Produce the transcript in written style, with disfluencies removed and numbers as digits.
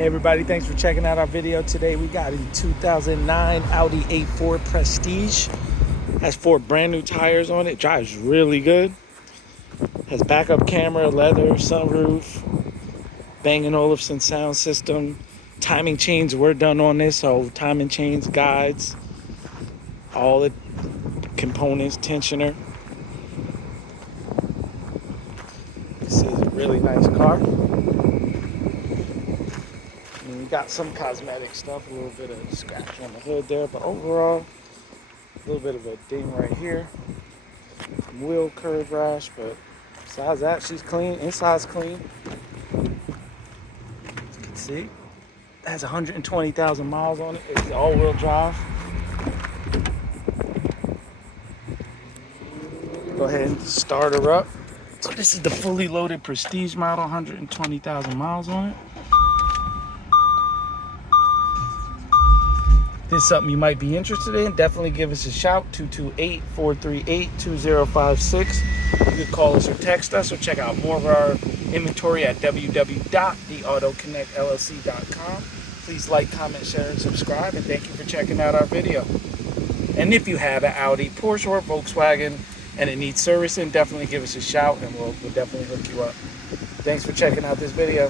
Hey everybody, thanks for checking out our video today. We got a 2009 Audi A4 Prestige. Has 4 brand new tires on it. Drives really good. Has backup camera, leather, sunroof, Bang & Olufsen sound system. Timing chains were done on this, so timing chains, guides, all the components, tensioner. This is a really nice car. We got some cosmetic stuff, a little bit of scratch on the hood there, but overall, a little bit of a ding right here. Some wheel curve rash, but besides that, she's clean. Inside's clean. As you can see, it has 120,000 miles on it. It's all-wheel drive. Go ahead and start her up. So this is the fully loaded Prestige model, 120,000 miles on it. If this is something you might be interested in, definitely give us a shout, 228-438-2056. You can call us or text us or check out more of our inventory at www.theautoconnectllc.com. Please like, comment, share, and subscribe, and thank you for checking out our video. And if you have an Audi, Porsche, or Volkswagen, and it needs servicing, definitely give us a shout, and we'll definitely hook you up. Thanks for checking out this video.